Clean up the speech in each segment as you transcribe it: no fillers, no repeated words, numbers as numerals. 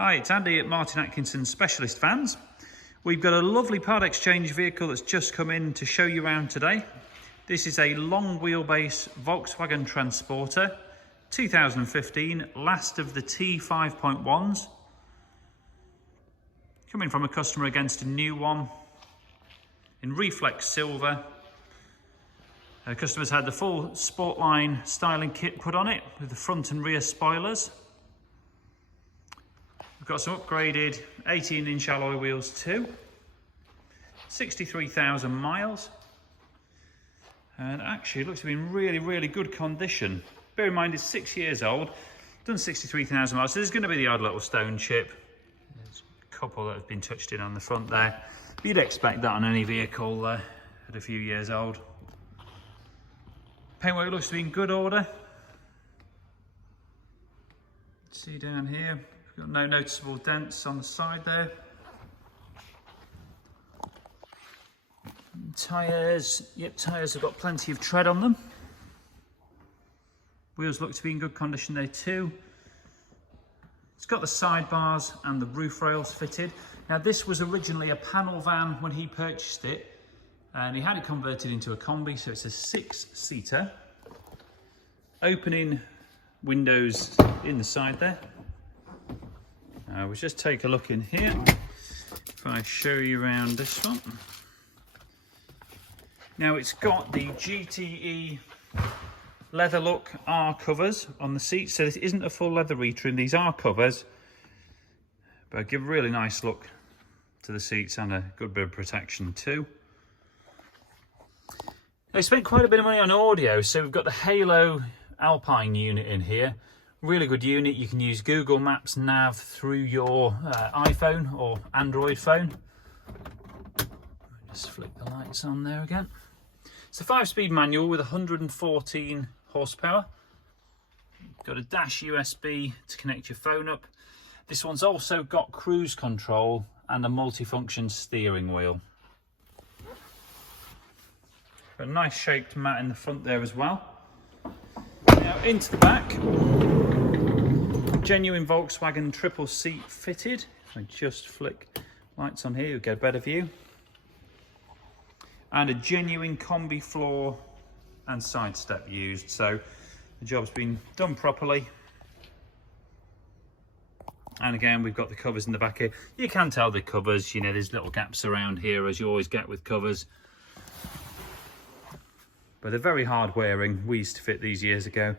Hi, it's Andy at Martin Atkinson Specialist Vans. We've got a lovely part exchange vehicle that's just come in to show you around today. This is a long wheelbase Volkswagen Transporter, 2015, last of the T5.1s. Coming from a customer against a new one in Reflex Silver. The customer's had the full Sportline styling kit put on it with the front and rear spoilers. We've got some upgraded 18-inch alloy wheels too. 63,000 miles. And actually it looks to be in really good condition. Bear in mind it's 6 years old, done 63,000 miles, so there's going to be the odd little stone chip. There's a couple that have been touched in on the front there. But you'd expect that on any vehicle at a few years old. Paintwork looks to be in good order. See down here, we've got no noticeable dents on the side there. Tyres, yep, tyres have got plenty of tread on them. Wheels look to be in good condition there too. It's got the sidebars and the roof rails fitted. Now this was originally a panel van when he purchased it, and he had it converted into a Kombi, so it's a 6-seater. Opening windows in the side there. We'll just take a look in here. If I show you around this one. Now it's got the GTE leather look R covers on the seats, so this isn't a full leather retrim, these are covers, but give a really nice look to the seats and a good bit of protection too. They spent quite a bit of money on audio, so we've got the Halo Alpine unit in here. Really good unit. You can use Google Maps nav through your iPhone or Android phone. Just flick the lights on there again. It's a 5-speed manual with 114 horsepower. Got a dash USB to connect your phone up. This one's also got cruise control and a multifunction steering wheel. Got a nice shaped mat in the front there as well. Now into the back. Genuine Volkswagen triple seat fitted. If I just flick lights on here, you'll get a better view. And a genuine Kombi floor and side step used, so the job's been done properly. And again, we've got the covers in the back here. You can tell the covers, you know, there's little gaps around here as you always get with covers. But they're very hard wearing. We used to fit these years ago,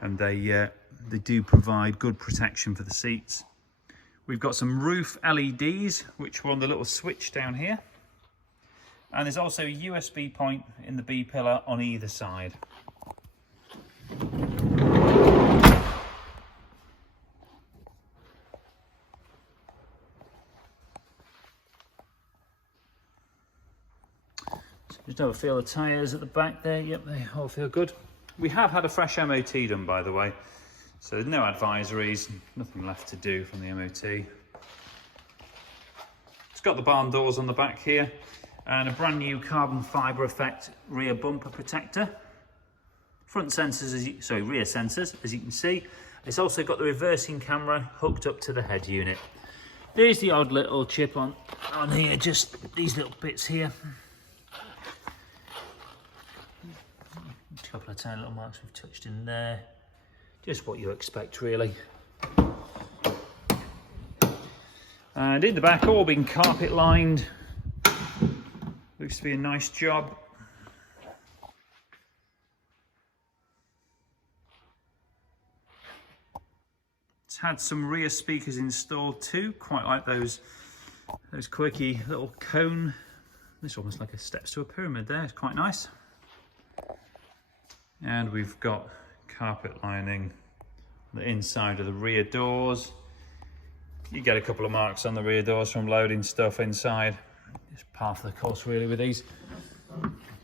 and they do provide good protection for the seats. We've got some roof LEDs, which are on the little switch down here. And there's also a USB point in the B pillar on either side. Just have a feel of the tyres at the back there. Yep, they all feel good. We have had a fresh MOT done, by the way. So there's no advisories, nothing left to do from the MOT. It's got the barn doors on the back here and a brand new carbon fibre effect rear bumper protector. Front sensors, rear sensors, as you can see. It's also got the reversing camera hooked up to the head unit. There's the odd little chip on here, just these little bits here. A couple of tiny little marks we've touched in there. Just what you expect, really. And in the back, all been carpet lined. Looks to be a nice job. It's had some rear speakers installed too, quite like those quirky little cone. This almost like a steps to a pyramid there. It's quite nice. And we've got carpet lining on the inside of the rear doors. You get a couple of marks on the rear doors from loading stuff inside. It's par for the course really with these,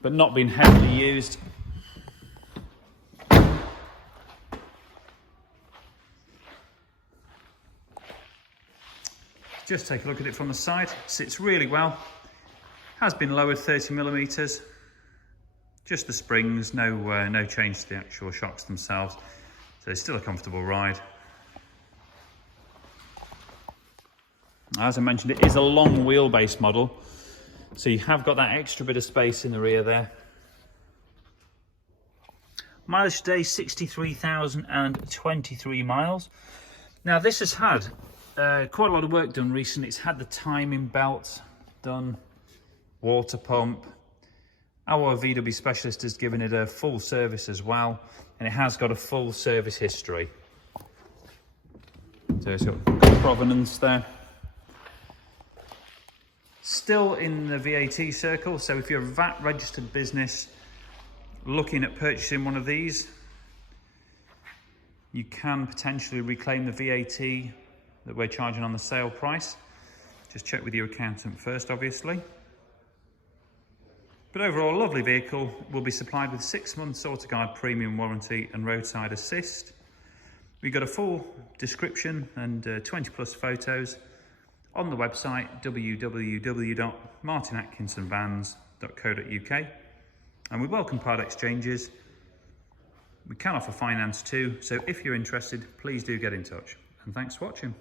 but not been heavily used. Just take a look at it from the side. It sits really well. Has been lowered 30mm. Just the springs, no change to the actual shocks themselves. So it's still a comfortable ride. As I mentioned, it is a long wheelbase model, so you have got that extra bit of space in the rear there. Mileage today, 63,023 miles. Now this has had quite a lot of work done recently. It's had the timing belt done, water pump. Our VW specialist has given it a full service as well, and it has got a full service history. So it's got good provenance there. Still in the VAT circle, so if you're a VAT registered business looking at purchasing one of these, you can potentially reclaim the VAT that we're charging on the sale price. Just check with your accountant first, obviously. But overall, a lovely vehicle. Will be supplied with 6 months AutoGuide premium warranty and roadside assist. We've got a full description and 20 plus photos on the website www.martinatkinsonvans.co.uk, and we welcome part exchanges. We can offer finance too, so if you're interested, please do get in touch, and thanks for watching.